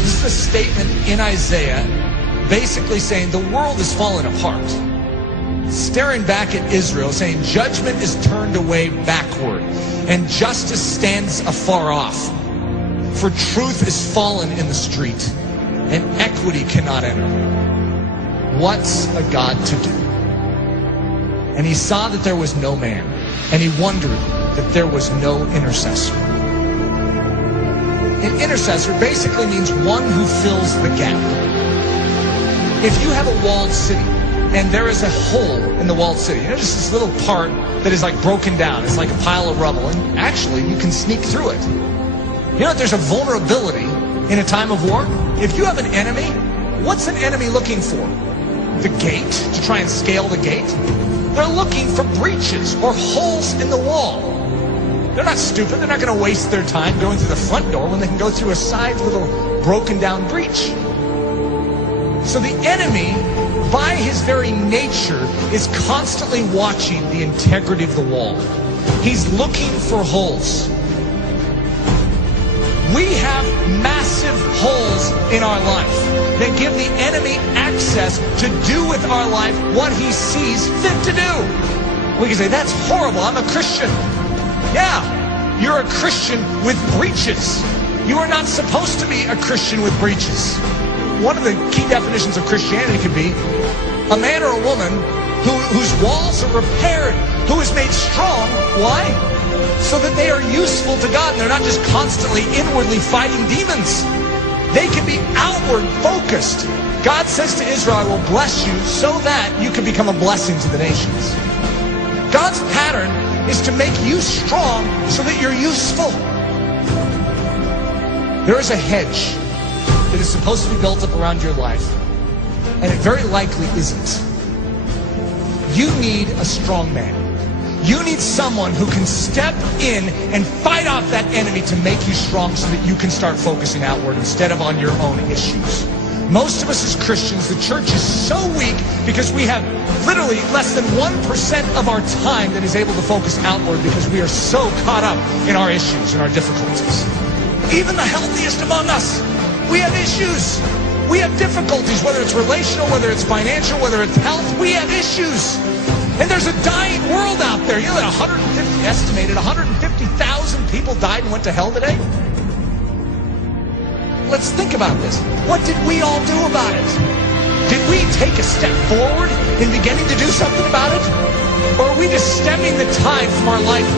This is a statement in Isaiah basically saying the world is falling apart. Staring back at Israel, saying judgment is turned away backward and justice stands afar off. For truth is fallen in the street and equity cannot enter. What's a God to do? And he saw that there was no man, and he wondered that there was no intercessor. An intercessor basically means one who fills the gap. If you have a walled city and there is a hole in the walled city, just this little part that is like broken down, it's like a pile of rubble, and actually you can sneak through it. You know, there's a vulnerability in a time of war. If you have an enemy, what's an enemy looking for? The gate, to try and scale the gate? They're looking for breaches or holes in the wall. They're not stupid. They're not going to waste their time going through the front door when they can go through a side little broken down breach. So the enemy, by his very nature, is constantly watching the integrity of the wall. He's looking for holes. We have massive holes in our life that give the enemy access to do with our life what he sees fit to do. We can say, that's horrible, I'm a Christian. Yeah, you're a Christian with breaches. You are not supposed to be a Christian with breaches. One of the key definitions of Christianity could be a man or a woman whose walls are repaired, who is made strong. Why? So that they are useful to God and they're not just constantly inwardly fighting demons. They can be outward focused. God says to Israel, I will bless you so that you can become a blessing to the nations. God's pattern is to make you strong so that you're useful. There is a hedge that is supposed to be built up around your life, and it very likely isn't. You need a strong man. You need someone who can step in and fight off that enemy to make you strong so that you can start focusing outward instead of on your own issues. Most of us as Christians, the church is so weak because we have literally less than 1% of our time that is able to focus outward because we are so caught up in our issues and our difficulties. Even the healthiest among us, we have issues. We have difficulties, whether it's relational, whether it's financial, whether it's health, we have issues. And there's a dying world out there. You know that estimated 150,000 people died and went to hell today? Let's think about this. What did we all do about it? Did we take a step forward in beginning to do something about it? Or are we just stemming the tide from our life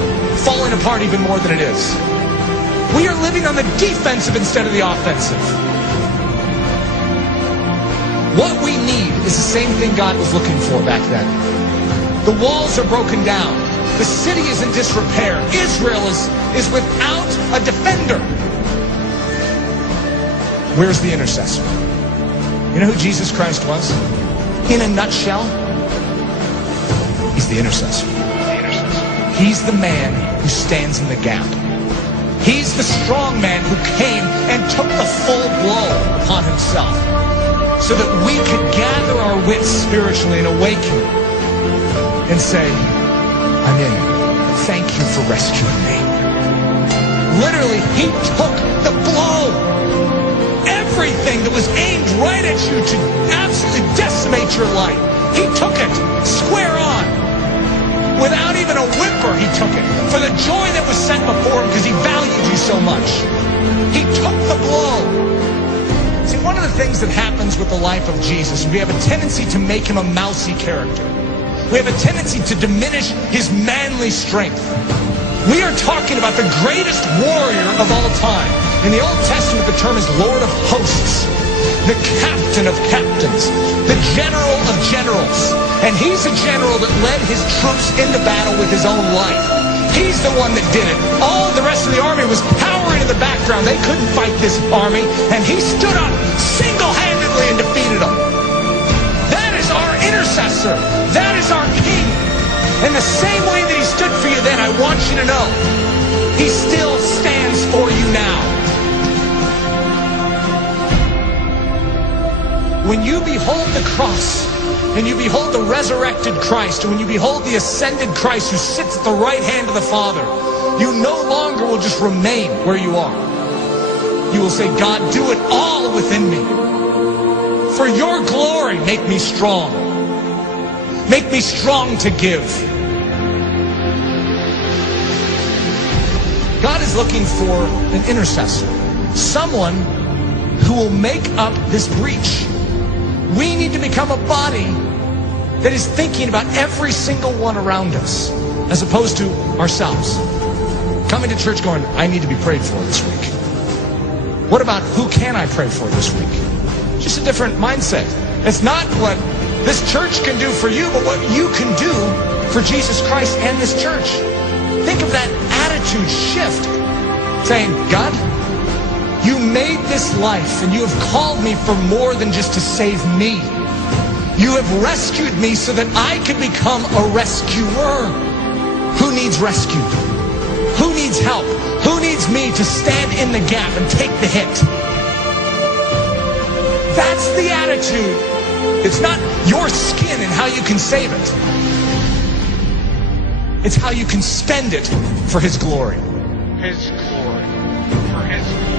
falling apart even more than it is? We are living on the defensive instead of the offensive. What we need is the same thing God was looking for back then. The walls are broken down. The city is in disrepair. Israel is without a defender. Where's the intercessor? You know who Jesus Christ was? In a nutshell, he's the intercessor. He's the man who stands in the gap. He's the strong man who came and took the full blow upon himself so that we could gather our wits spiritually and awaken and say, I'm in. Thank you for rescuing me. Literally, he took the blow. Everything that was aimed right at you to absolutely decimate your life, he took it square on. Without even a whimper, he took it for the joy that was set before him because he valued you so much. He took the blow. See, one of the things that happens with the life of Jesus, we have a tendency to make him a mousy character. We have a tendency to diminish his manly strength. We are talking about the greatest warrior of all time. In the Old Testament, the term is Lord of Hosts, the captain of captains, the general of generals. And he's a general that led his troops into battle with his own life. He's the one that did it. All of the rest of the army was cowering in the background. They couldn't fight this army. And he stood up single-handedly and defeated them. That is our intercessor. That is our king. And And the same way that he stood for you then, I want you to know, he still stands for you now. When you behold the cross, and you behold the resurrected Christ, and when you behold the ascended Christ who sits at the right hand of the Father, you no longer will just remain where you are. You will say, God, do it all within me. For your glory, make me strong. Make me strong to give. God is looking for an intercessor, someone who will make up this breach. We need to become a body that is thinking about every single one around us, as opposed to ourselves. Coming to church going, I need to be prayed for this week. What about who can I pray for this week? Just a different mindset. It's not what this church can do for you, but what you can do for Jesus Christ and this church. Think of that attitude shift, saying, God, you made this life and you have called me for more than just to save me. You have rescued me so that I can become a rescuer. Who needs rescued? Who needs help? Who needs me to stand in the gap and take the hit? That's the attitude. It's not your skin and how you can save it. It's how you can spend it for His glory. His glory. For His glory.